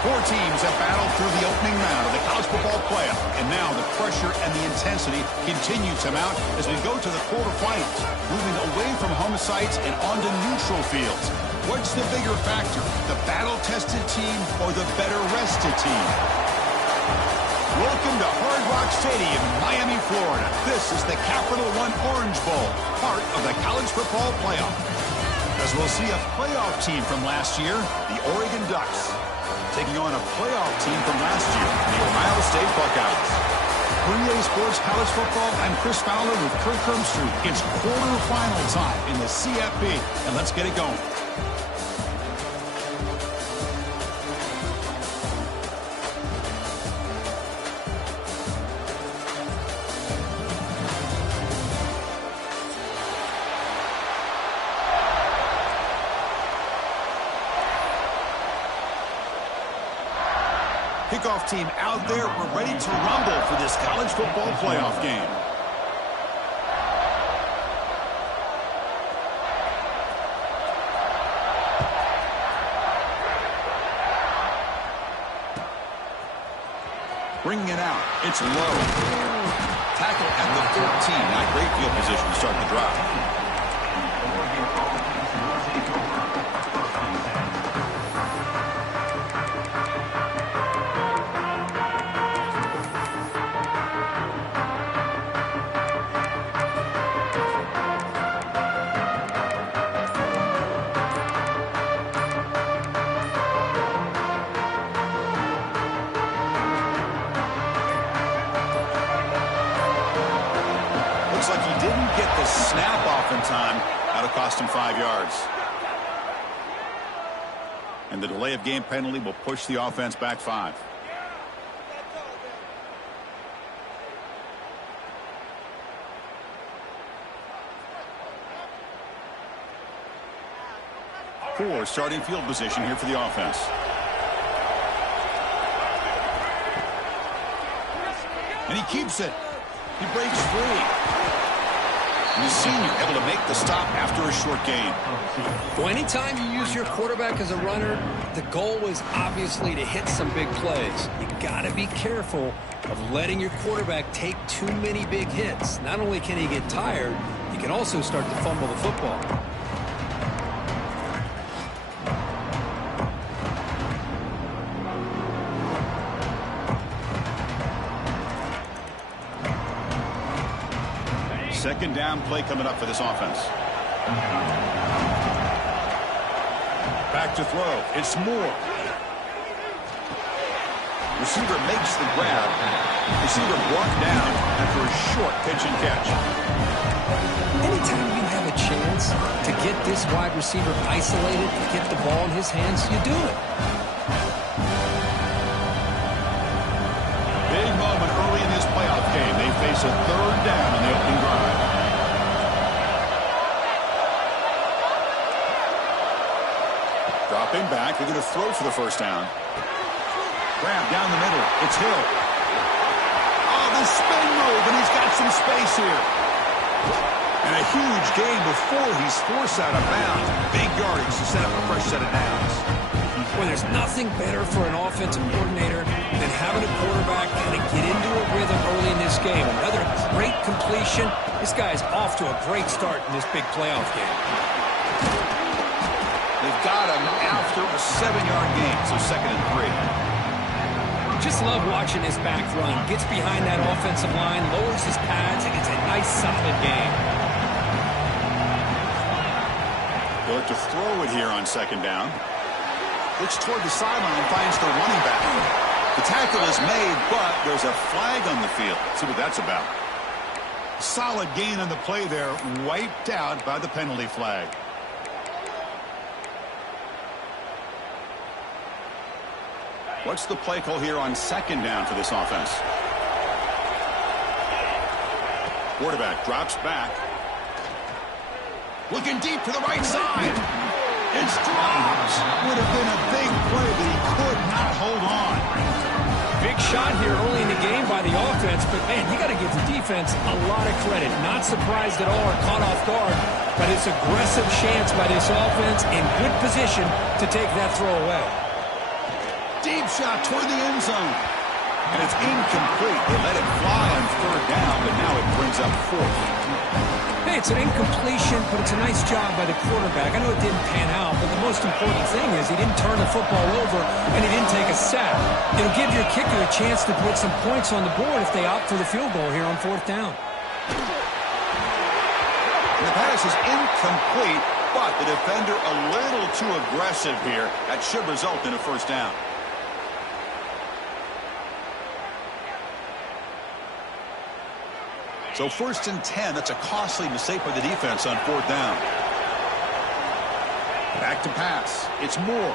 Four teams have battled through the opening round of the college football playoff, and now the pressure and the intensity continue to mount as we go to the quarterfinals, moving away from home sites and onto neutral fields. What's the bigger factor, the battle-tested team or the better-rested team? Welcome to Hard Rock Stadium, Miami, Florida. This is the Capital One Orange Bowl, part of the college football playoff. As we'll see a playoff team from last year, the Oregon Ducks, taking on a playoff team from last year, the Ohio State Buckeyes. For EA Sports College Football, I'm Chris Fowler with Kirk Herbstreit. It's quarterfinal time in the CFP, and let's get it going. Kickoff team out there. We're ready to rumble for this college football playoff game. Bringing it out. It's low. Tackle at the 14. Not great field position to start the drive. Looks like he didn't get the snap off in time. That'll cost him 5 yards. And the delay of game penalty will push the offense back 5. Poor starting field position here for the offense. And he keeps it. He breaks free. And the senior able to make the stop after a short gain. Well, anytime you use your quarterback as a runner, the goal is obviously to hit some big plays. You got to be careful of letting your quarterback take too many big hits. Not only can he get tired, he can also start to fumble the football. Second down play coming up for this offense. Back to throw. It's Moore. Receiver makes the grab. Receiver brought down after a short pitch and catch. Anytime you have a chance to get this wide receiver isolated and get the ball in his hands, you do it. Big moment early in this playoff game. They face a third down in the opening drive. Dropping back. They're going to throw for the first down. Grab down the middle. It's Hill. Oh, the spin move, and he's got some space here. And a huge gain before he's forced out of bounds. Big yardage to set up a fresh set of downs. Well, there's nothing better for an offensive coordinator than having a quarterback kind of get into a rhythm early in this game. Another great completion. This guy's off to a great start in this big playoff game. They've got him after a 7-yard gain, so 2nd and 3. Just love watching this back run. Gets behind that offensive line, lowers his pads, and it's a nice, solid game. They'll look to throw it here on 2nd down. Looks toward the sideline, finds the running back. The tackle is made, but there's a flag on the field. Let's see what that's about. Solid gain on the play there, wiped out by the penalty flag. What's the play call here on 2nd down for this offense? Quarterback drops back. Looking deep to the right side. It's dropped. Would have been a big play, but he could not hold on. Big shot here early in the game by the offense, but, man, you got to give the defense a lot of credit. Not surprised at all or caught off guard, but it's aggressive chance by this offense in good position to take that throw away. Deep shot toward the end zone. And it's incomplete. They let it fly on third down, but now it brings up fourth. Hey, it's an incompletion, but it's a nice job by the quarterback. I know it didn't pan out, but the most important thing is he didn't turn the football over and he didn't take a sack. It'll give your kicker a chance to put some points on the board if they opt for the field goal here on fourth down. And the pass is incomplete, but the defender a little too aggressive here. That should result in a first down. So 1st and 10, that's a costly mistake by the defense on fourth down. Back to pass. It's Moore.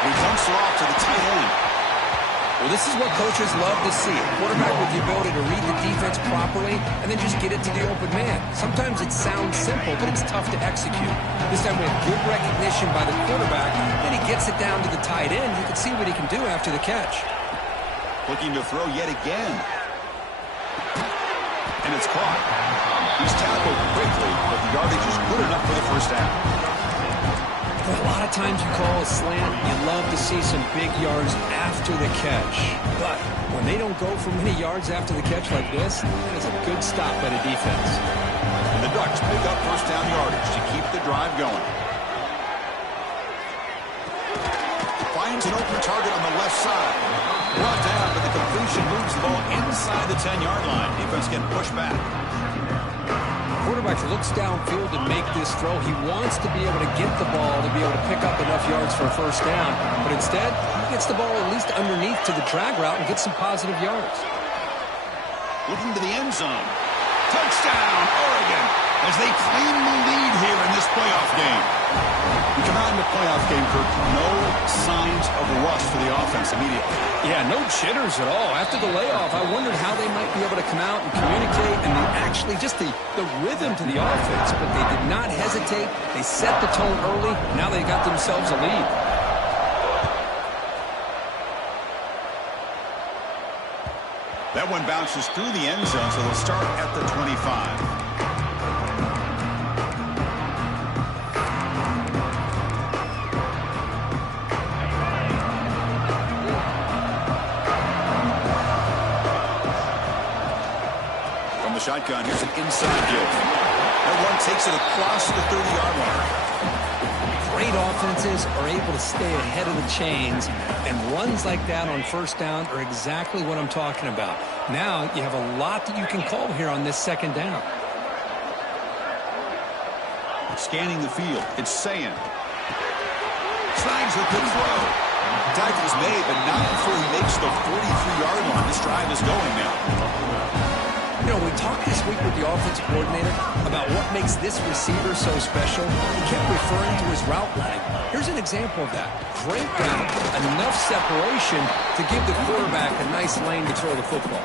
He dumps it off to the tight end. Well, this is what coaches love to see. A quarterback with the ability to read the defense properly and then just get it to the open man. Sometimes it sounds simple, but it's tough to execute. This time with good recognition by the quarterback, then he gets it down to the tight end. You can see what he can do after the catch. Looking to throw yet again. And it's caught. He's tackled quickly, but the yardage is good enough for the first down. Well, a lot of times you call a slant, you love to see some big yards after the catch. But when they don't go for many yards after the catch like this, that is a good stop by the defense. And the Ducks pick up first down yardage to keep the drive going. Finds an open target on the left side. Brought down, but the completion moves the ball inside the 10-yard line. Defense getting pushed back. Quarterback looks downfield to make this throw. He wants to be able to get the ball to be able to pick up enough yards for a first down. But instead, he gets the ball at least underneath to the drag route and gets some positive yards. Looking to the end zone. Touchdown, Oregon, as they claim the lead here in this playoff game. We come out in the playoff game, Kirk. No signs of rust for the offense immediately. Yeah, no jitters at all. After the layoff, I wondered how they might be able to come out and communicate and actually just the rhythm to the offense. But they did not hesitate. They set the tone early. Now they got themselves a lead. That one bounces through the end zone, so they'll start at the 25. Shotgun. Here's an inside give. That one takes it across the 30-yard line. Great offenses are able to stay ahead of the chains, and runs like that on first down are exactly what I'm talking about. Now you have a lot that you can call here on this second down. Scanning the field. It's Sayan. Snags a good throw. Tackle's made, but not before he makes the 43-yard line. This drive is going now. You know, we talked this week with the offensive coordinator about what makes this receiver so special. He kept referring to his route running. Here's an example of that. Great route, enough separation to give the quarterback a nice lane to throw the football.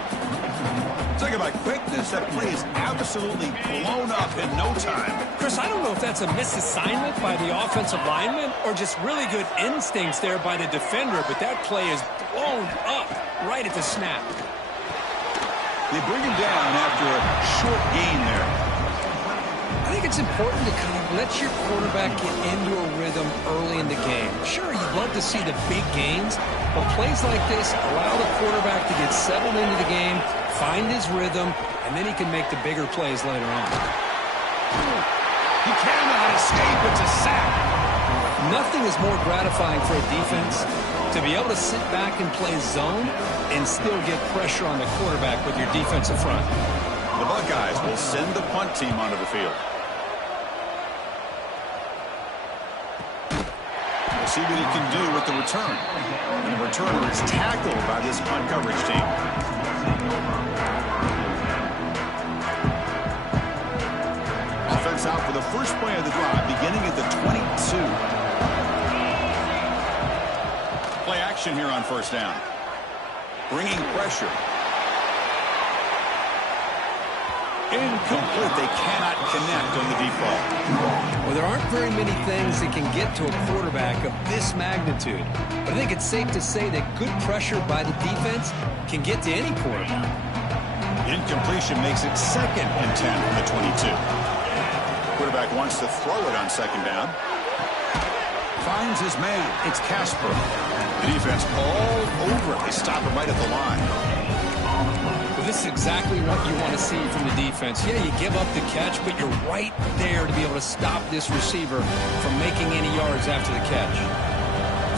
Talking about quickness, that play is absolutely blown up in no time. Chris, I don't know if that's a misassignment by the offensive lineman or just really good instincts there by the defender, but that play is blown up right at the snap. They bring him down after a short gain there. I think it's important to kind of let your quarterback get into a rhythm early in the game. Sure, you'd love to see the big gains, but plays like this allow the quarterback to get settled into the game, find his rhythm, and then he can make the bigger plays later on. He cannot escape. It's a sack. Nothing is more gratifying for a defense to be able to sit back and play zone and still get pressure on the quarterback with your defensive front. The Buckeyes will send the punt team onto the field. We'll see what he can do with the return. And the returner is tackled by this punt coverage team. Offense out for the first play of the drive, beginning at the 22. Play action here on first down. Bringing pressure. Incomplete. They cannot connect on the deep ball. Well, there aren't very many things that can get to a quarterback of this magnitude. But I think it's safe to say that good pressure by the defense can get to any quarterback. Incompletion makes it 2nd and 10 from the 22. Quarterback wants to throw it on second down. Finds his man. It's Casper. The defense all over it. They stop him right at the line. Well, this is exactly what you want to see from the defense. Yeah, you give up the catch, but you're right there to be able to stop this receiver from making any yards after the catch.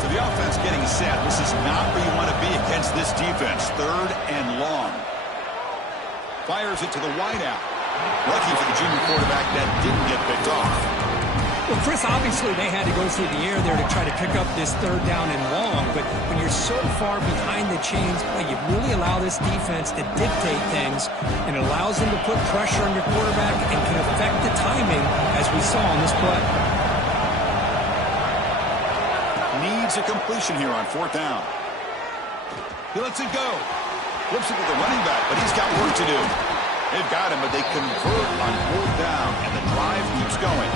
So the offense getting set. This is not where you want to be against this defense. 3rd and long. Fires it to the wideout. Lucky for the junior quarterback that didn't get picked off. Well, Chris, obviously they had to go through the air there to try to pick up this 3rd down and long, but when you're so far behind the chains, you really allow this defense to dictate things, and it allows them to put pressure on your quarterback and can affect the timing, as we saw on this play. Needs a completion here on 4th down. He lets it go. Flips it to the running back, but he's got work to do. They've got him, but they convert on 4th down, and the drive keeps going.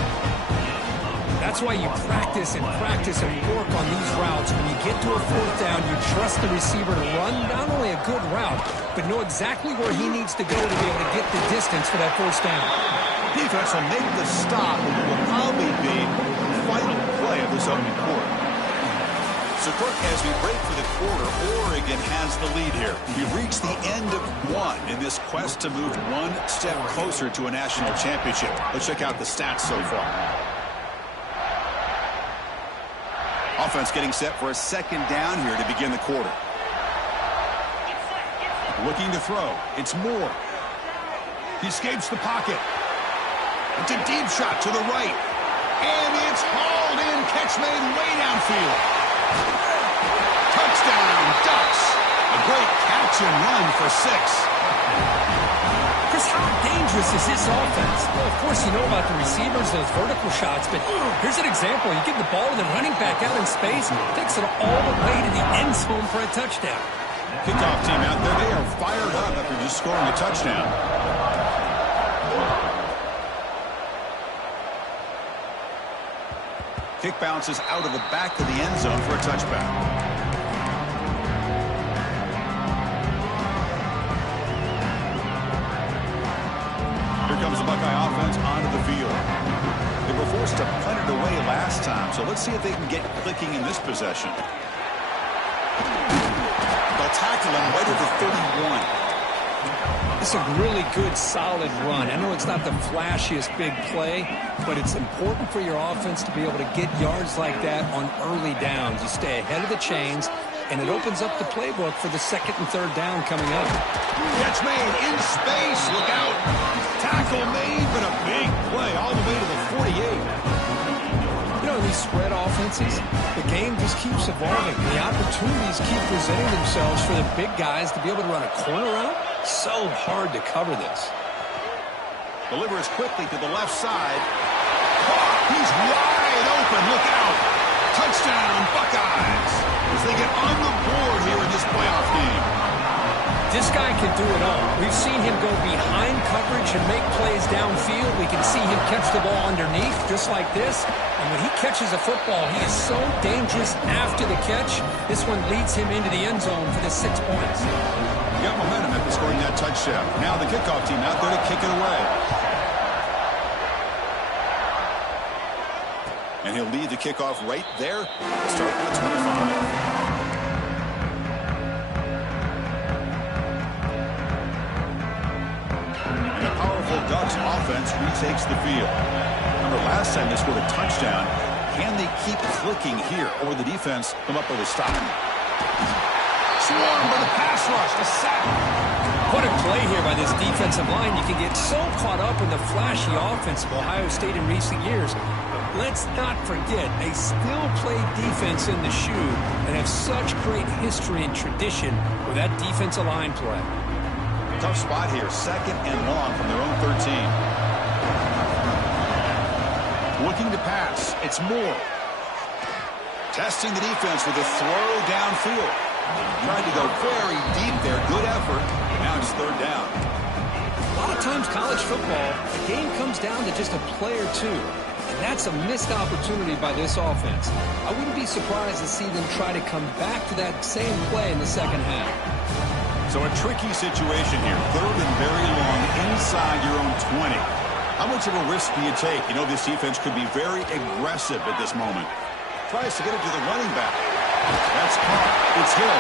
That's why you practice and work on these routes. When you get to a 4th down, you trust the receiver to run not only a good route, but know exactly where he needs to go to be able to get the distance for that 1st down. Defense will make the stop, and it will probably be the final play of this opening quarter. So, Kirk, as we break for the quarter, Oregon has the lead here. We've reached the end of one in this quest to move one step closer to a national championship. Let's check out the stats so far. Offense getting set for a 2nd down here to begin the quarter. Looking to throw. It's Moore. He escapes the pocket. It's a deep shot to the right. And it's hauled in. Catch made way downfield. Touchdown, Ducks. A great catch and run for 6. Chris, how dangerous is this offense? Well, of course, you know about the receivers, those vertical shots, but here's an example. You give the ball to the running back out in space, takes it all the way to the end zone for a touchdown. Kickoff team out there. They are fired up after just scoring a touchdown. Kick bounces out of the back of the end zone for a touchback. Here comes the Buckeye offense onto the field. They were forced to punt it away last time, so let's see if they can get clicking in this possession. They'll tackle him right at the 31. It's a really good, solid run. I know it's not the flashiest big play, but it's important for your offense to be able to get yards like that on early downs. You stay ahead of the chains, and it opens up the playbook for the 2nd and 3rd down coming up. Catch made in space. Look out. Tackle made, but a big play all the way to the 48. You know, these spread offenses, the game just keeps evolving. The opportunities keep presenting themselves for the big guys to be able to run a corner out. So hard to cover this. Delivers quickly to the left side. He's wide open. Look out. Touchdown, Buckeyes. As they get on the board here in this playoff game. This guy can do it all. We've seen him go behind coverage and make plays downfield. We can see him catch the ball underneath, just like this. And when he catches a football, he is so dangerous after the catch. This one leads him into the end zone for the 6 points. He got momentum after scoring that touchdown. Now the kickoff team out there to kick it away. And he'll lead the kickoff right there. Start with 25. Ducks offense retakes the field. Remember last time they scored a touchdown. Can they keep clicking here, or will the defense come up with a stop? Swarmed by the pass rush, a sack. What a play here by this defensive line. You can get so caught up in the flashy offense of Ohio State in recent years. But let's not forget, they still play defense in the shoe and have such great history and tradition with that defensive line play. Tough spot here, 2nd and long from their own 13. Looking to pass, it's Moore. Testing the defense with a throw downfield. Tried to go very deep there, good effort. Now it's 3rd down. A lot of times college football, the game comes down to just a play or two. And that's a missed opportunity by this offense. I wouldn't be surprised to see them try to come back to that same play in the 2nd half. So a tricky situation here. 3rd and very long inside your own 20. How much of a risk do you take? You know, this defense could be very aggressive at this moment. tries to get it to the running back. That's caught. It's Hill.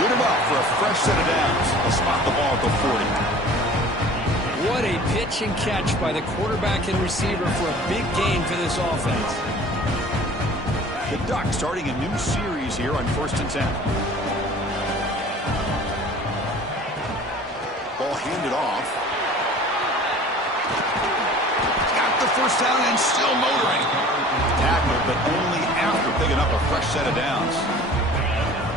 Good enough for a fresh set of downs. They'll spot the ball at the 40. What a pitch and catch by the quarterback and receiver for a big gain for this offense. The Ducks starting a new series here on 1st and 10. Ball handed off. Got the first down and still motoring. Tackled, but only after picking up a fresh set of downs.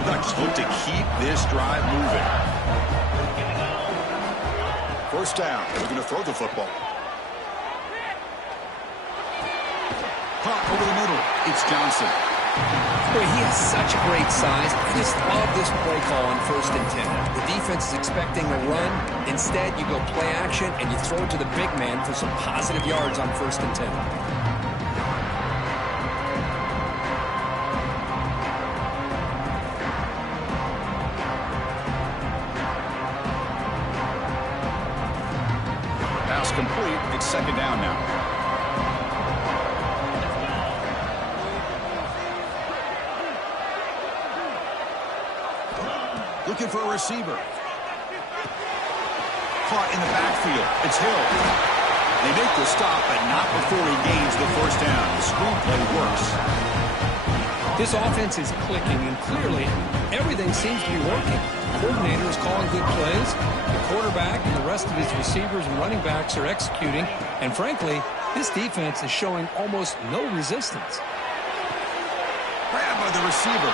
The Ducks hope to keep this drive moving. First down. They're going to throw the football. Caught over the middle. It's Johnson. Boy, he has such great size. I just love this play call on 1st and 10. The defense is expecting a run. Instead, you go play action, and you throw it to the big man for some positive yards on 1st and 10. Pass complete. It's 2nd down now. Looking for a receiver. Caught in the backfield. It's Hill. They make the stop, but not before he gains the first down. The screenplay works. This offense is clicking, and clearly everything seems to be working. The coordinator is calling good plays. The quarterback and the rest of his receivers and running backs are executing. And frankly, this defense is showing almost no resistance. Grabbed by the receiver.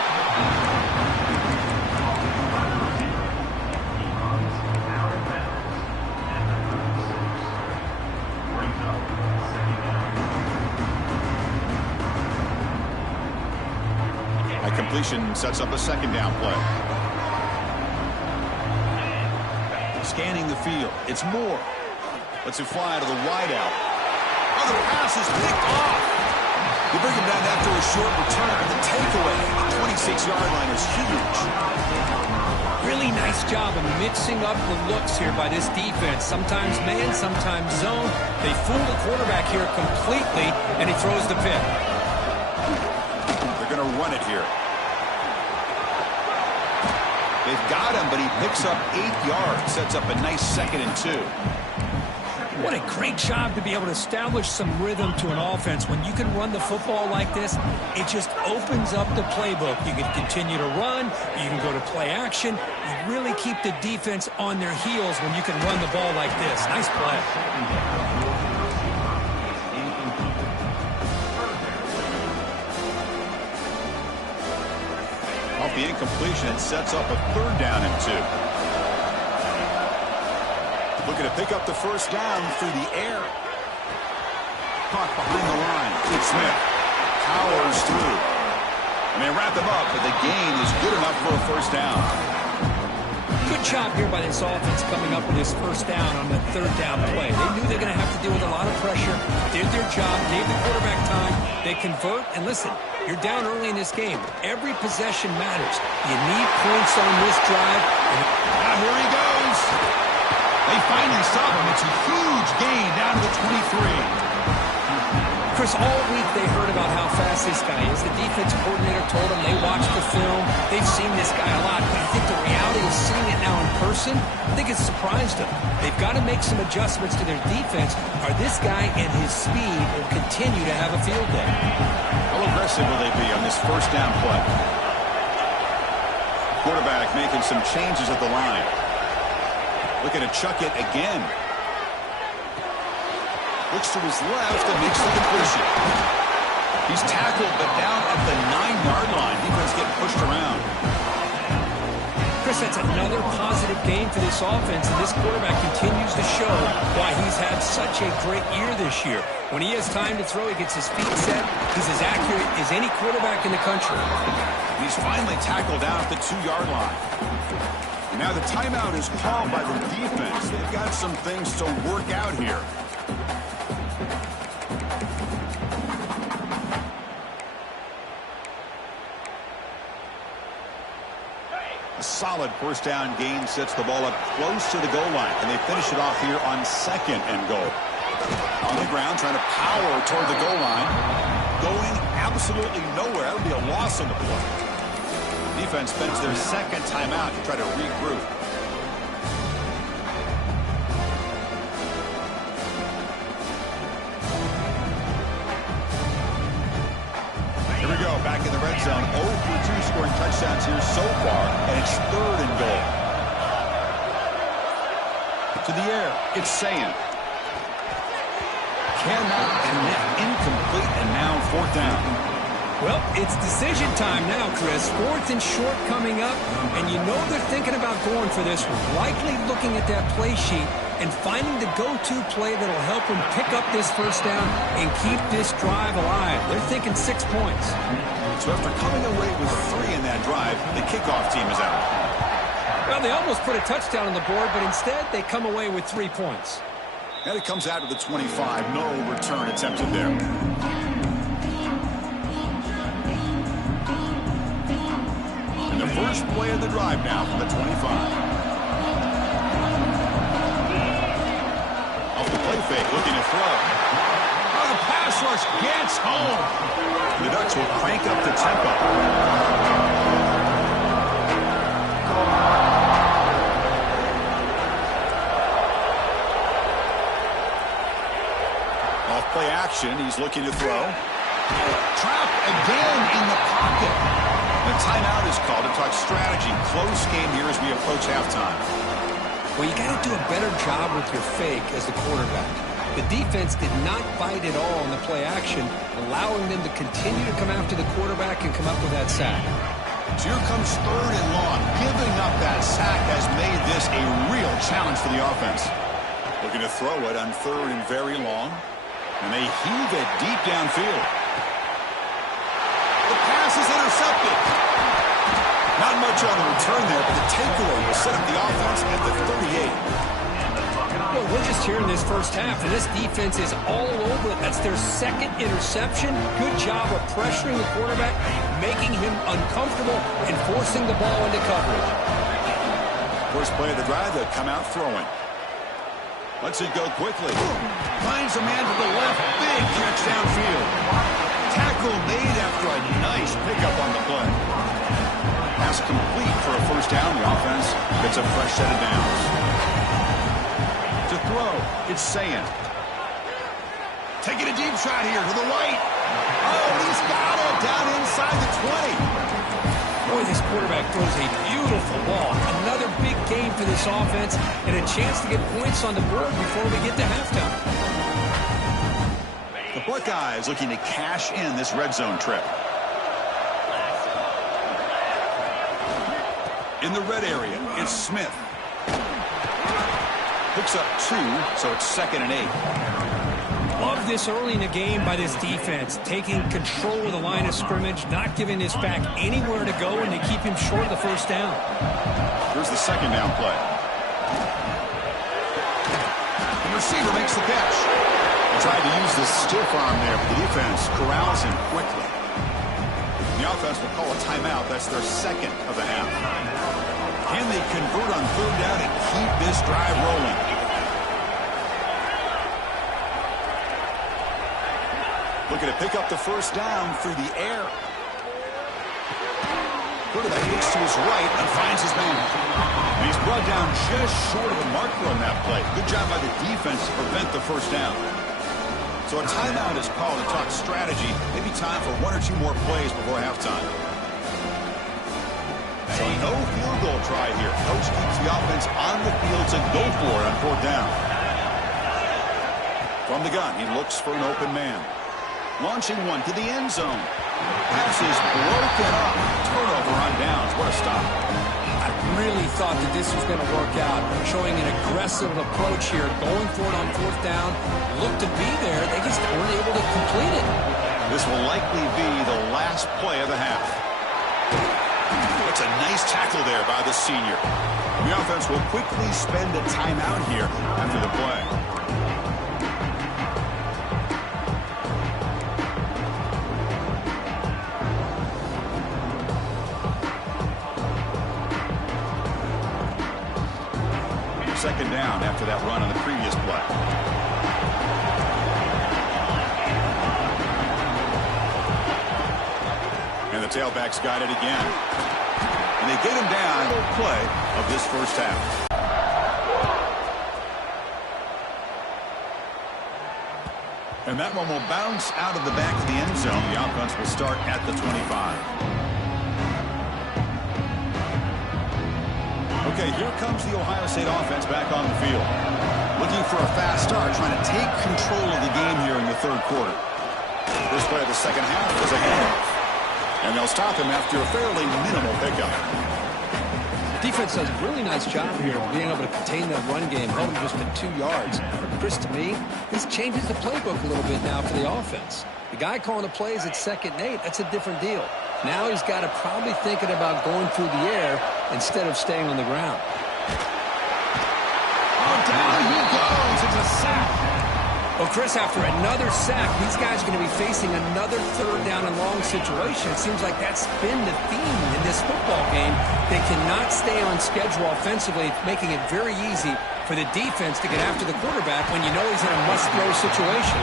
Completion sets up a 2nd down play. Scanning the field. It's Moore. Lets it fly to the wideout. Oh, the pass is picked off. You bring him down after a short return. The takeaway at the 26-yard line is huge. Really nice job of mixing up the looks here by this defense. Sometimes man, sometimes zone. They fool the quarterback here completely, and he throws the pick. They're going to run it here. They've got him, but he picks up 8 yards. Sets up a nice 2nd and 2. What a great job to be able to establish some rhythm to an offense. When you can run the football like this, it just opens up the playbook. You can continue to run. You can go to play action. You really keep the defense on their heels when you can run the ball like this. Nice play. Off the incompletion, it sets up a 3rd down and 2. Looking to pick up the first down through the air. Caught behind the line. It's Smith. Powers through. And they wrap him up, but the gain is good enough for a first down. Good job here by this offense coming up with this first down on the 3rd down play. They knew they were going to have to deal with a lot of pressure. Did their job, gave the quarterback time. They convert, and listen, you're down early in this game. Every possession matters. You need points on this drive. Now here he goes. They finally stop him. It's a huge gain down to the 23. Chris, all week they heard about how fast this guy is. The defense coordinator told them they watched the film. They've seen this guy a lot. But I think the reality is seeing it now in person, I think it's surprised them. They've got to make some adjustments to their defense, or this guy and his speed will continue to have a field day. How aggressive will they be on this first down play? Quarterback making some changes at the line. Looking to chuck it again. Looks to his left and makes the completion. He's tackled, but down at the 9-yard line. Defense getting pushed around. Chris, that's another positive gain for this offense, and this quarterback continues to show why he's had such a great year this year. When he has time to throw, he gets his feet set. He's as accurate as any quarterback in the country. He's finally tackled down at the 2-yard line. Now the timeout is called by the defense. They've got some things to work out here. A solid first down gain sets the ball up close to the goal line, and they finish it off here on 2nd and goal. On the ground, trying to power toward the goal line. Going absolutely nowhere. That would be a loss on the play. Defense spends their second timeout to try to regroup. Here we go, back in the red zone. 0 for 2 scoring touchdowns here so far, and it's 3rd and goal. To the air, it's Sayan. Cannot connect, incomplete, and now 4th down. Well, it's decision time now, Chris. 4th and short coming up, and you know they're thinking about going for this one. Likely looking at that play sheet and finding the go-to play that'll help them pick up this 1st down and keep this drive alive. They're thinking 6 points. So after coming away with 3 in that drive, the kickoff team is out. Well, they almost put a touchdown on the board, but instead they come away with 3 points. And it comes out to the 25. No return attempted there. And the first play of the drive now from the 25. Off the play fake, looking to throw. Oh, the pass rush gets home. The Ducks will crank up the tempo. Play action. He's looking to throw. Trapped again in the pocket. The timeout is called to talk strategy. Close game here as we approach halftime. Well, you got to do a better job with your fake as the quarterback. The defense did not bite at all in the play action, allowing them to continue to come after the quarterback and come up with that sack. So here comes 3rd and long. Giving up that sack has made this a real challenge for the offense. Looking to throw it on 3rd and very long. And they heave it deep downfield. The pass is intercepted. Not much on the return there, but the takeaway will set up the offense at the 38. Well, we're just here in this first half, and this defense is all over it. That's their 2nd interception. Good job of pressuring the quarterback, making him uncomfortable, and forcing the ball into coverage. First play of the drive, they'll come out throwing. Let's it go quickly. Finds a man to the left. Big catch downfield. Tackle made after a nice pickup on the play. Pass complete for a 1st down. The offense gets a fresh set of downs. To throw, it's Sayan. Taking a deep shot here to the right. Oh, he's got it down inside the 20. Boy, this quarterback throws a beautiful ball. Another big game for this offense and a chance to get points on the board before we get to halftime. The Buckeyes looking to cash in this red zone trip. In the red area, it's Smith. Picks up 2, so it's 2nd and 8. Love this early in the game by this defense, taking control of the line of scrimmage, not giving this back anywhere to go, and they keep him short of the 1st down. Here's the 2nd down play. The receiver makes the catch. He tried to use the stiff arm there, but the defense corrals him quickly. The offense will call a timeout. That's their 2nd of the half. Can they convert on 3rd down and keep this drive rolling? Looking to pick up the 1st down through the air. Quarterback looks to his right and finds his man. And he's brought down just short of the marker on that play. Good job by the defense to prevent the 1st down. So a timeout is called to talk strategy. Maybe time for 1 or 2 more plays before halftime. So no field goal try here. Coach keeps the offense on the field to go for it on 4th down. From the gun, he looks for an open man. Launching one to the end zone. Pass is broken up. Turnover on downs. What a stop. I really thought that this was going to work out. Showing an aggressive approach here. Going for it on 4th down. Looked to be there. They just weren't able to complete it. This will likely be the last play of the half. It's a nice tackle there by the senior. The offense will quickly spend a timeout here after the play. Second down after that run on the previous play. tailback's got it again. And they get him down on the play of this first half. And that one will bounce out of the back of the end zone. The offense will start at the 25. Okay, here comes the Ohio State offense back on the field. Looking for a fast start, trying to take control of the game here in the third quarter. First play of the second half is a handoff. And they'll stop him after a fairly minimal pickup. Defense does a really nice job here of being able to contain that run game, held him just at 2 yards. Chris, to me, this changes the playbook a little bit now for the offense. The guy calling the plays at 2nd and 8, that's a different deal. Now he's got to probably thinking about going through the air instead of staying on the ground. Oh, down he goes. It's a sack. Well, Chris, after another sack, these guys are going to be facing another 3rd down and long situation. It seems like that's been the theme in this football game. They cannot stay on schedule offensively, making it very easy for the defense to get after the quarterback when you know he's in a must-throw situation.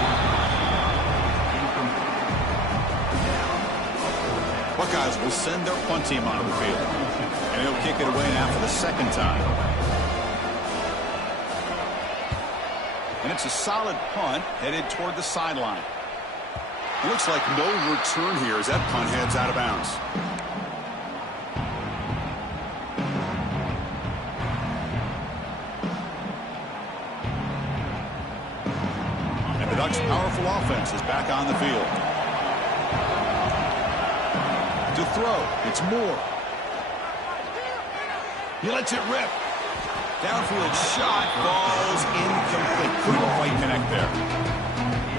Buckeyes will send their punt team onto the field. And he'll kick it away now for the 2nd time. And it's a solid punt headed toward the sideline. It looks like no return here as that punt heads out of bounds. And the Ducks' powerful offense is back on the field. To throw, it's Moore. He lets it rip. Downfield shot, falls incomplete. Couldn't quite connect there.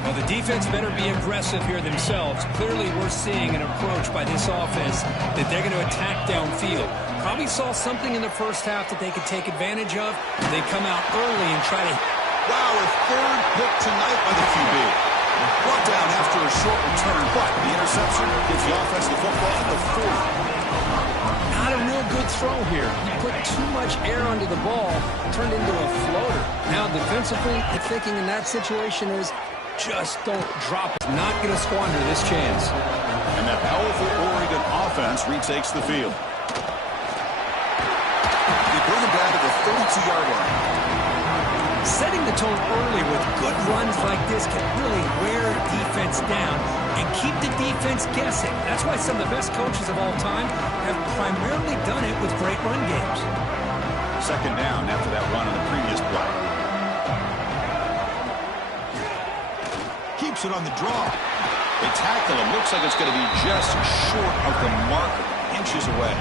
Well, the defense better be aggressive here themselves. Clearly, we're seeing an approach by this offense that they're going to attack downfield. Probably saw something in the first half that they could take advantage of. They come out early and try to... Wow, a 3rd pick tonight by the QB. Brought down after a short return, but the interception gives the offense the football at the 40. Not a real good throw here. He put too much air under the ball, turned into a floater. Now, defensively, the thinking in that situation is just don't drop it. Not going to squander this chance. And that powerful Oregon offense retakes the field. They bring him down to the 32-yard line. Setting the tone early with good runs like this can really wear defense down and keep the defense guessing. That's why some of the best coaches of all time have primarily done it with great run games. 2nd down after that run on the previous play. Keeps it on the draw. They tackle him. Looks like it's going to be just short of the marker, inches away.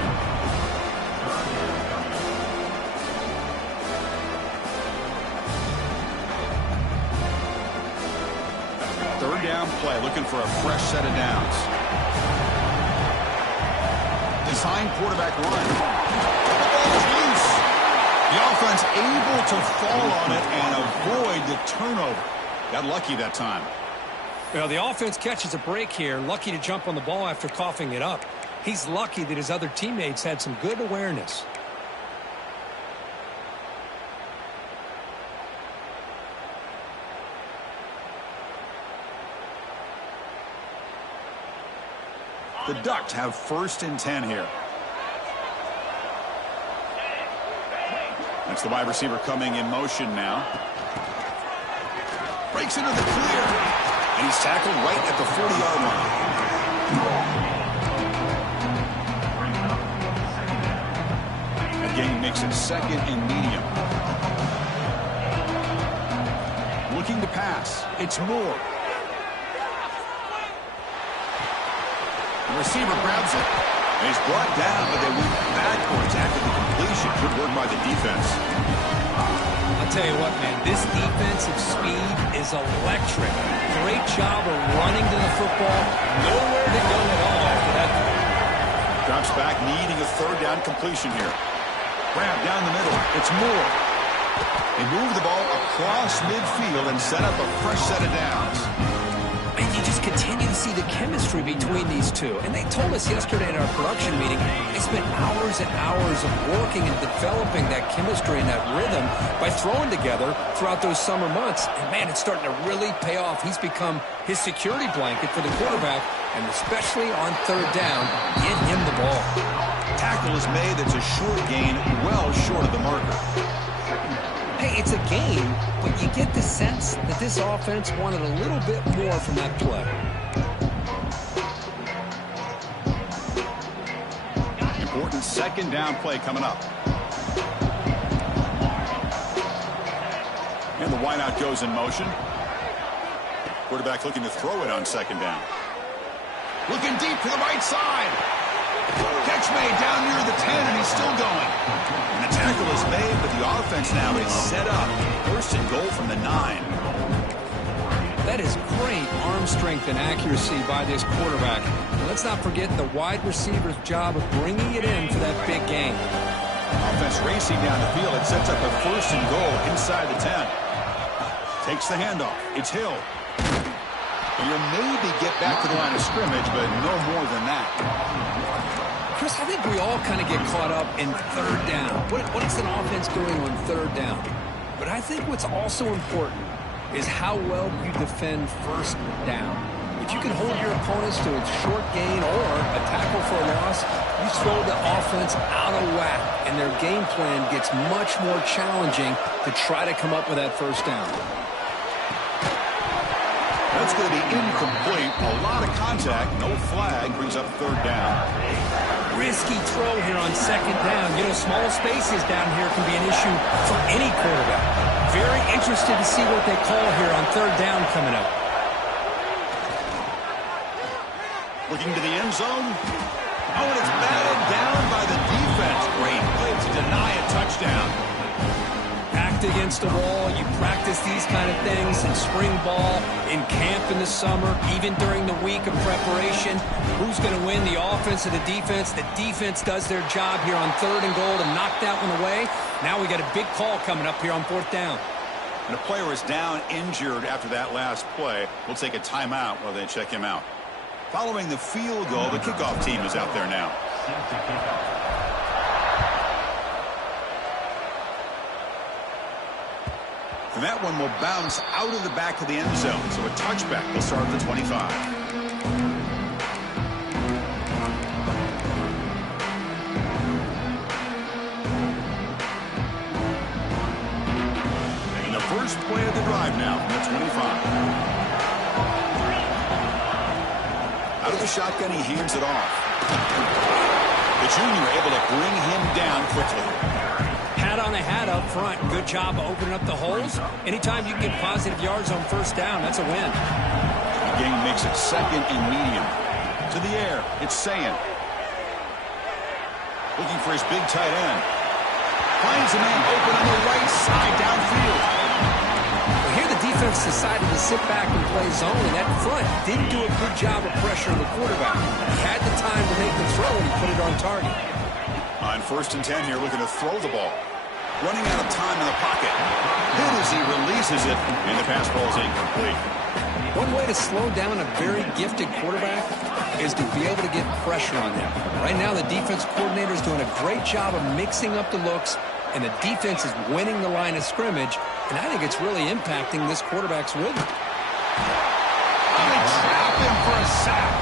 Third down play, looking for a fresh set of downs. Design quarterback run. The ball is loose. The offense able to fall on it and avoid the turnover. Got lucky that time. Well, the offense catches a break here. Lucky to jump on the ball after coughing it up. He's lucky that his other teammates had some good awareness. The Ducks have 1st and 10 here. That's the wide receiver coming in motion now. Breaks into the clear. And he's tackled right at the 40-yard line. That gain makes it 2nd and medium. Looking to pass. It's Moore. The receiver grabs it, and he's brought down, but they went backwards after the completion. Good work by the defense. I'll tell you what, man, this defensive speed is electric. Great job of running to the football. Nowhere to go at all after that. Drops back, needing a 3rd down completion here. Grab down the middle. It's Moore. They move the ball across midfield and set up a fresh set of downs. And you just continue to see the chemistry between these two. And they told us yesterday in our production meeting, they spent hours and hours of working and developing that chemistry and that rhythm by throwing together throughout those summer months. And, man, it's starting to really pay off. He's become his security blanket for the quarterback, and especially on third down, get him the ball. Tackle is made. That's a short gain, well short of the marker. Hey, it's a game, but you get the sense that this offense wanted a little bit more from that play. Important second down play coming up. And the wideout goes in motion. Quarterback looking to throw it on second down. Looking deep to the right side. Catch made down near the 10, and he's still going. And the tackle is made, but the offense now is set up. First and goal from the 9. That is great arm strength and accuracy by this quarterback. And let's not forget the wide receiver's job of bringing it in for that big gain. Offense racing down the field. It sets up a first and goal inside the 10. Takes the handoff. It's Hill. You'll maybe get back to the line of scrimmage, but no more than that. Chris, I think we all kind of get caught up in third down. What is an offense doing on third down? But I think what's also important is how well you defend first down. If you can hold your opponents to a short gain or a tackle for a loss, you throw the offense out of whack, and their game plan gets much more challenging to try to come up with that first down. That's going to be incomplete. A lot of contact. No flag. Brings up third down. Risky throw here on second down. You know, small spaces down here can be an issue for any quarterback. Very interested to see what they call here on third down coming up. Looking to the end zone. Oh, and it's batted down by the defense. Great play to deny a touchdown. Backed against the wall. You practice these kind of things in spring ball, in camp in the summer, even during the week of preparation. Who's going to win, the offense or the defense? The defense does their job here on third and goal to knock that one away. Now we got a big call coming up here on fourth down. And a player is down injured after that last play. We'll take a timeout while they check him out. Following the field goal, the kickoff team is out there now. And that one will bounce out of the back of the end zone. So a touchback will start at the 25. And the first play of the drive now from the 25. Out of the shotgun, he hands it off. The junior able to bring him down quickly. Hat on a hat up front. Good job of opening up the holes. Anytime you get positive yards on first down, that's a win. The game makes it second and medium. To the air, it's Sayin. Looking for his big tight end. Finds a man open on the right side downfield. Well, here the defense decided to sit back and play zone, and that front didn't do a good job of pressuring the quarterback. He had the time to make the throw, and he put it on target. On first and 10 here, looking to throw the ball. Running out of time in the pocket. Hit as he releases it, and the pass ball is incomplete. One way to slow down a very gifted quarterback is to be able to get pressure on them. Right now, the defense coordinator is doing a great job of mixing up the looks, and the defense is winning the line of scrimmage, and I think it's really impacting this quarterback's rhythm. They trap him for a sack.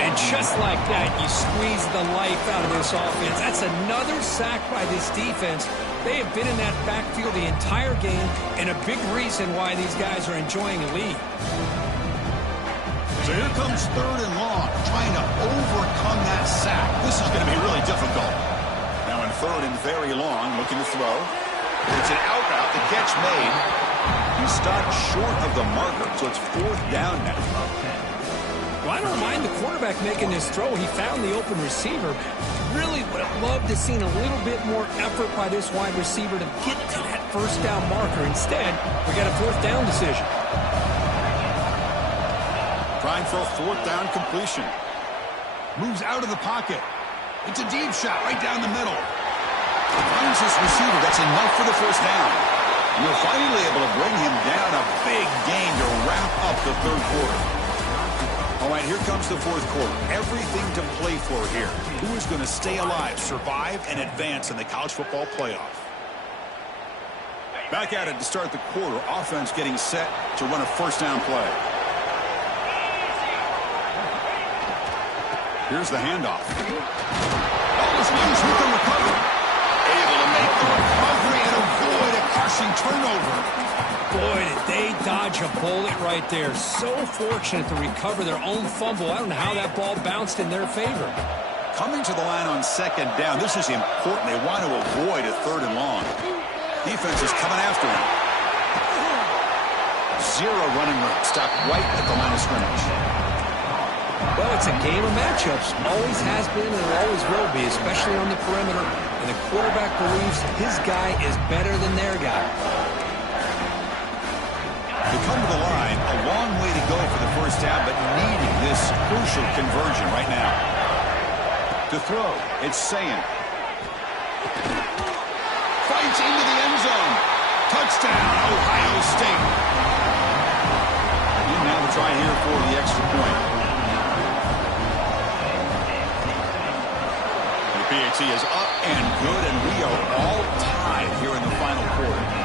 And just like that, you squeeze the life out of this offense. That's another sack by this defense. They have been in that backfield the entire game, and a big reason why these guys are enjoying a lead. So here comes third and long, trying to overcome that sack. This is going to be really difficult. Now in third and very long, looking to throw. It's an out route, the catch made. He stopped short of the marker, so it's fourth down now. Well, I don't mind the quarterback making this throw. He found the open receiver. Really would have loved to have seen a little bit more effort by this wide receiver to get to that first down marker. Instead, we got a fourth down decision. Trying for a fourth down completion. Moves out of the pocket. It's a deep shot right down the middle. Finds this receiver. That's enough for the first down. You're finally able to bring him down. A big gain to wrap up the third quarter. All right, here comes the fourth quarter. Everything to play for here. Who is going to stay alive, survive, and advance in the college football playoff? Back at it to start the quarter. Offense getting set to run a first down play. Here's the handoff. Williams with the recovery. Able to make the recovery and avoid a crushing turnover. Boy, did they dodge a bullet right there. So fortunate to recover their own fumble. I don't know how that ball bounced in their favor. Coming to the line on second down. This is important. They want to avoid a third and long. Defense is coming after him. Zero running room. Stopped right at the line of scrimmage. Well, it's a game of matchups. Always has been and always will be, especially on the perimeter. And the quarterback believes his guy is better than their guy. They come to the line, a long way to go for the first down, but needing this crucial conversion right now. To throw, it's Sayin. Fights into the end zone. Touchdown, Ohio State. And now the try here for the extra point. The PAT is up and good, and we are all tied here in the final quarter.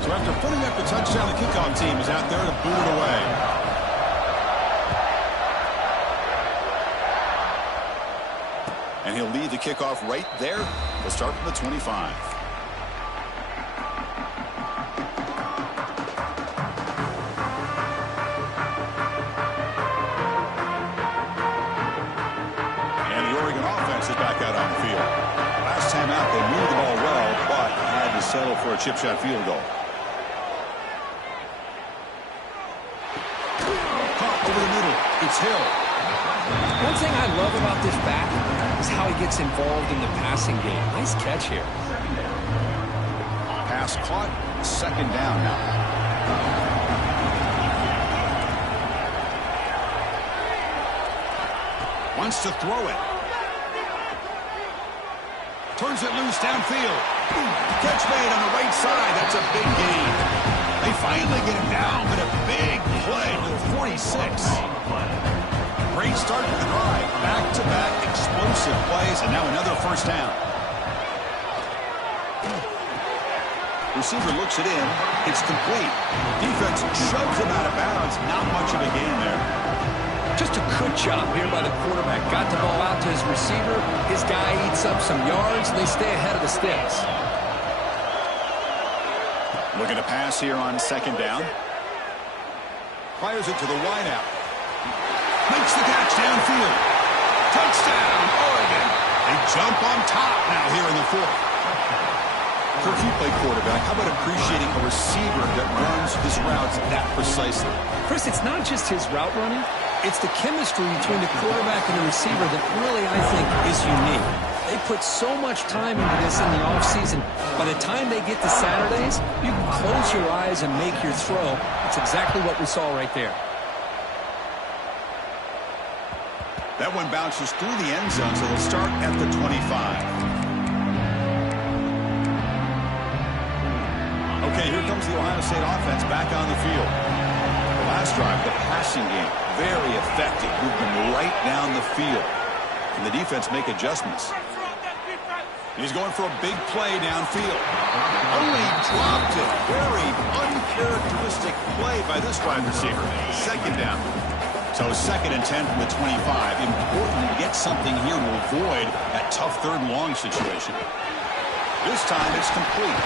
So after putting up the touchdown, the kickoff team is out there to boot it away. And he'll lead the kickoff right there. We'll start from the 25. And the Oregon offense is back out on the field. Last time out, they moved the ball well, but had to settle for a chip shot field goal. Over the middle, it's Hill. One thing I love about this back is how he gets involved in the passing game. Nice catch here. Pass caught, second down now. Wants to throw it. Turns it loose downfield. Catch made on the right side. That's a big gain. They finally get him down, but a big play to the 46. Great start to the drive. Back-to-back explosive plays, and now another first down. Receiver looks it in. It's complete. Defense shoves him out of bounds. Not much of a gain there. Just a good job here by the quarterback. Got the ball out to his receiver. His guy eats up some yards, and they stay ahead of the sticks. Looking to pass here on second down. Fires it to the wideout. Makes the catch downfield. Touchdown, Oregon. They jump on top now here in the fourth. Kirk, you play quarterback. How about appreciating a receiver that runs his routes that precisely? Chris, it's not just his route running. It's the chemistry between the quarterback and the receiver that really, I think, is unique. They put so much time into this in the offseason. By the time they get to Saturdays, you can close your eyes and make your throw. It's exactly what we saw right there. That one bounces through the end zone, so they'll start at the 25. Okay, here comes the Ohio State offense back on the field. The last drive, the passing game, very effective. Moving right down the field. And the defense make adjustments. He's going for a big play downfield. Only dropped it. Very uncharacteristic play by this wide receiver. Second down. So second and 10 from the 25. Important to get something here to avoid that tough third and long situation. This time it's complete.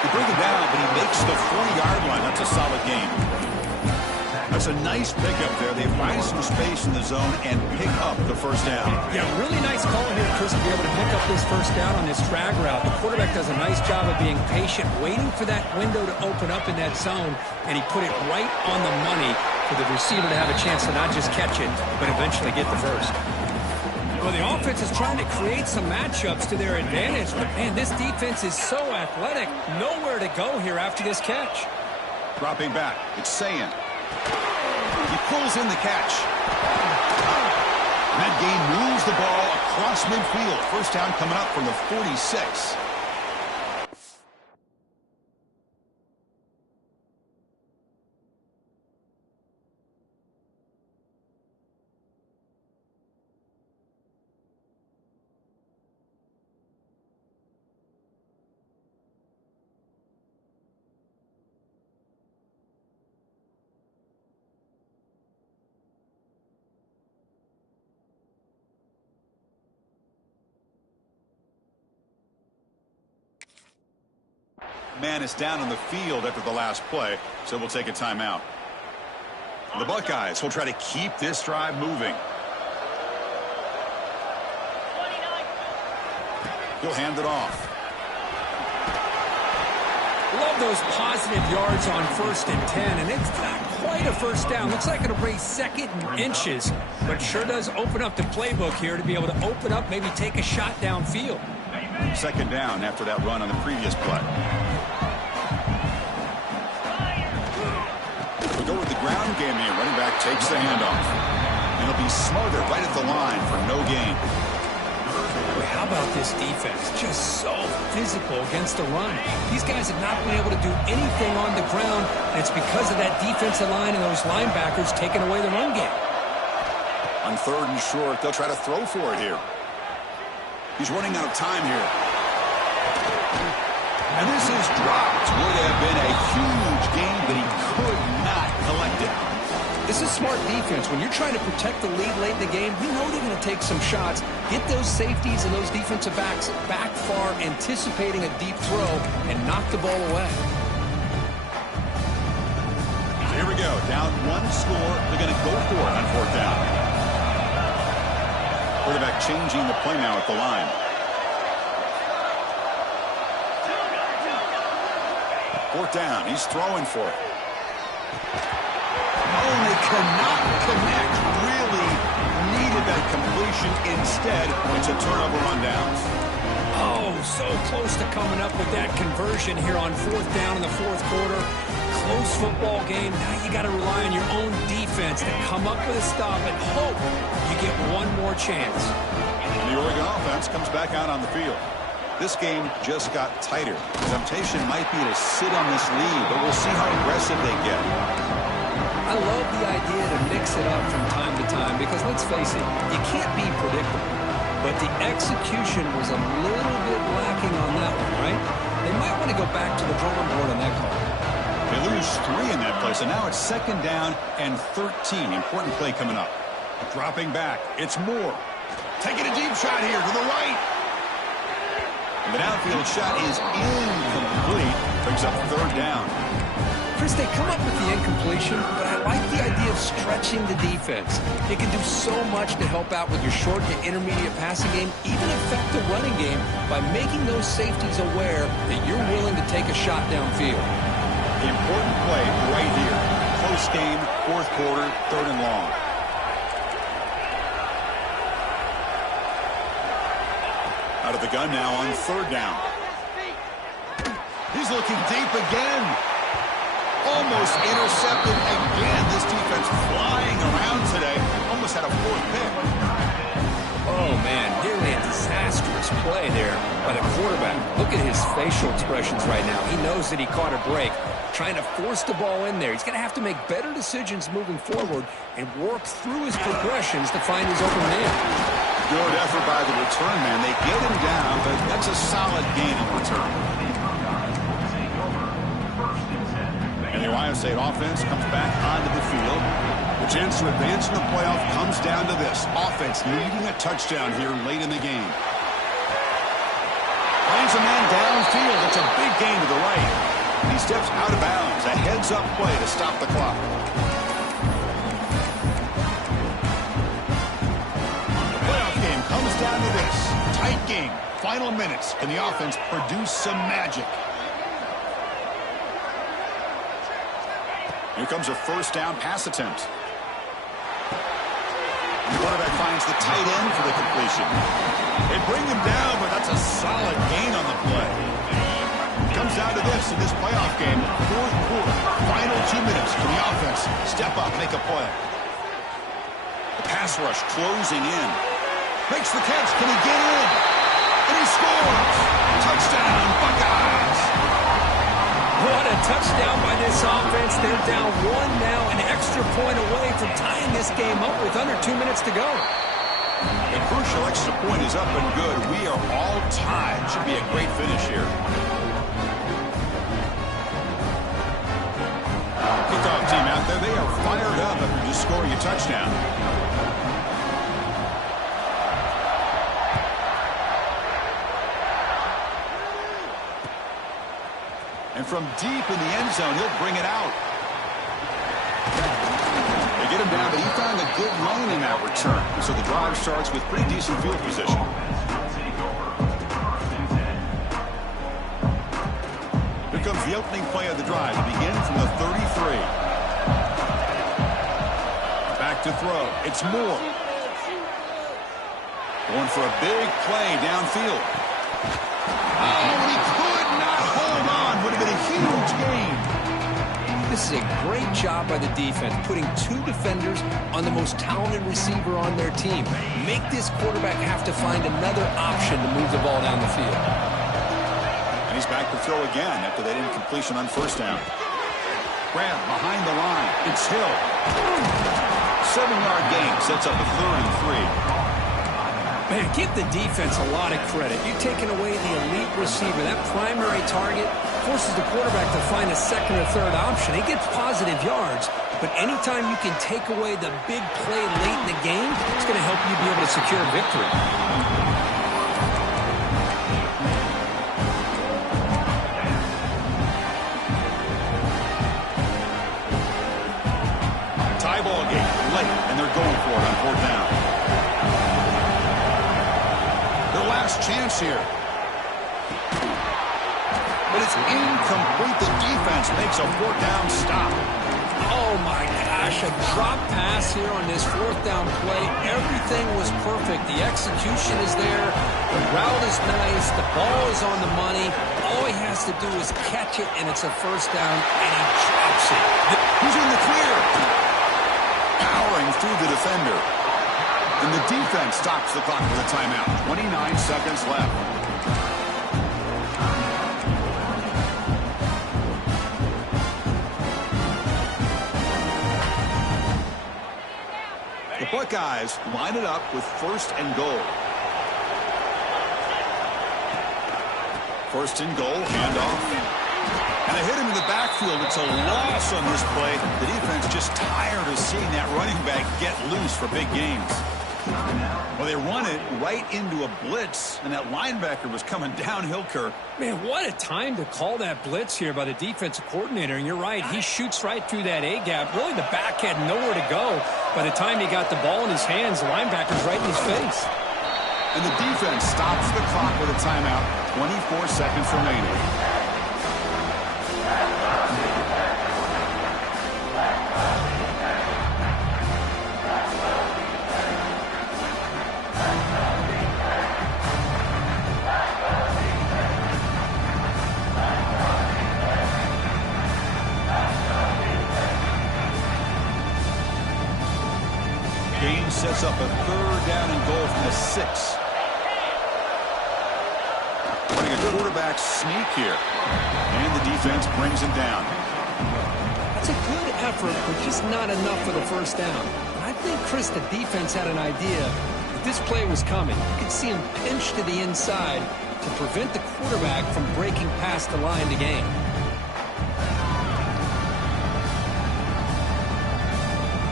They bring it down, but he makes the 40-yard line. That's a solid gain. That's a nice pickup there. They find some space in the zone and pick up the first down. Yeah, really nice call here, Chris, to be able to pick up this first down on this drag route. The quarterback does a nice job of being patient, waiting for that window to open up in that zone, and he put it right on the money for the receiver to have a chance to not just catch it, but eventually get the first. Well, the offense is trying to create some matchups to their advantage, but, man, this defense is so athletic. Nowhere to go here after this catch. Dropping back, it's Sayin. He pulls in the catch. That game moves the ball across midfield. First down coming up from the 46. man is down on the field after the last play, so we'll take a timeout. The Buckeyes will try to keep this drive moving. He'll hand it off. Love those positive yards on 1st and 10, and it's not quite a first down. Looks like it'll bring 2nd and inches, but sure does open up the playbook here to be able to open up, maybe take a shot downfield. 2nd down after that run on the previous play. We go with the ground game here. Running back takes the handoff. And he'll be smothered right at the line for no gain. How about this defense? Just so physical against the run. These guys have not been able to do anything on the ground, and it's because of that defensive line and those linebackers taking away the run game. On 3rd and short, they'll try to throw for it here. He's running out of time here. And this is dropped. Would have been a huge gain, but he could not collect it. This is smart defense. When you're trying to protect the lead late in the game, you know they're going to take some shots, get those safeties and those defensive backs back far, anticipating a deep throw, and knock the ball away. So here we go. Down 1 score. They're going to go for it on 4th down. Quarterback changing the play now at the line. 4th down. He's throwing for it. Oh, they cannot connect. Really needed that completion. Instead, it's a turnover on downs. Oh, so close to coming up with that conversion here on 4th down in the 4th quarter. Close football game. Now you got to rely on your own defense to come up with a stop and hope you get one more chance. And the Oregon offense comes back out on the field. This game just got tighter. Temptation might be to sit on this lead, but we'll see how aggressive they get. I love the idea to mix it up from time to time because, let's face it, you can't be predictable. But the execution was a little bit lacking on that one, right? They might want to go back to the drawing board on that call. They lose 3 in that play, so now it's 2nd down and 13. Important play coming up. Dropping back. It's Moore. Taking a deep shot here to the right. And the downfield shot is incomplete. Brings up 3rd down. Chris, they come up with the incompletion, but I like the idea of stretching the defense. It can do so much to help out with your short to intermediate passing game, even affect the running game by making those safeties aware that you're willing to take a shot downfield. The important play right here. Close game, 4th quarter, 3rd and long. Out of the gun now on 3rd down. He's looking deep again. Almost intercepted again. This defense flying around today. Almost had a 4th pick. Oh, man, nearly a disastrous play there by the quarterback. Look at his facial expressions right now. He knows that he caught a break, trying to force the ball in there. He's going to have to make better decisions moving forward and work through his progressions to find his open man. Good effort by the return man. They get him down, but that's a solid gain in return. And the Ohio State offense comes back onto the field. The chance to advance in the playoff comes down to this. Offense needing a touchdown here late in the game. Finds a man downfield. It's a big gain to the right. He steps out of bounds. A heads-up play to stop the clock. The playoff game comes down to this. Tight game. Final minutes. Can the offense produce some magic? Here comes a 1st down pass attempt. The quarterback finds the tight end for the completion. They bring him down, but that's a solid gain on the play. It comes down to this in this playoff game. 4th quarter, final 2 minutes. Can the offense step up, make a play? The pass rush closing in. Makes the catch. Can he get in? And he scores. Touchdown, Buckeyes. What a touchdown by this offense. They're down 1 now, an extra point away from tying this game up with under 2 minutes to go. The crucial extra point is up and good. We are all tied. Should be a great finish here. Kickoff team out there, they are fired up after just scoring a touchdown. from deep in the end zone. He'll bring it out. They get him down, but he found a good lane in that return. So the drive starts with pretty decent field position. Here comes the opening play of the drive. It begins from the 33. Back to throw. It's Moore. Going for a big play downfield. Oh, he could not hold on. Would have been a huge gain. This is a great job by the defense, putting two defenders on the most talented receiver on their team. Make this quarterback have to find another option to move the ball down the field. And he's back to throw again after that incompletion on first down. Graham behind the line. It's Hill. 7-yard gain sets up a 3rd and 3. Man, give the defense a lot of credit. You've taken away the elite receiver. That primary target forces the quarterback to find a second or third option. He gets positive yards, but anytime you can take away the big play late in the game, it's going to help you be able to secure a victory. Tie ball game late, and they're going for it on 4th down. Last chance here. But it's incomplete. The defense makes a 4th down stop. Oh my gosh, a drop pass here on this 4th down play. Everything was perfect. The execution is there. The route is nice. The ball is on the money. All he has to do is catch it, and it's a 1st down, and he drops it. He's in the clear. Powering through the defender. And the defense stops the clock with a timeout. 29 seconds left. The Buckeyes line it up with 1st and goal. 1st and goal, handoff. And they hit him in the backfield. It's a loss on this play. The defense just tired of seeing that running back get loose for big gains. Well, they run it right into a blitz, and that linebacker was coming downhill, Kirk. Man, what a time to call that blitz here by the defensive coordinator. And you're right, he shoots right through that A-gap. Really, the back had nowhere to go. By the time he got the ball in his hands, the linebacker's right in his face. And the defense stops the clock with a timeout. 24 seconds remaining. Sets up a 3rd down and goal from the 6. Running a quarterback sneak here. And the defense brings him down. That's a good effort, but just not enough for the 1st down. I think, Chris, the defense had an idea that this play was coming. You could see him pinch to the inside to prevent the quarterback from breaking past the line to gain.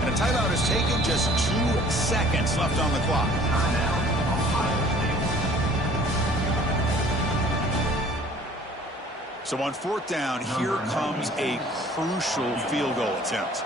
A timeout is taken, just 2 seconds left on the clock. So on 4th down, here comes a crucial field goal attempt.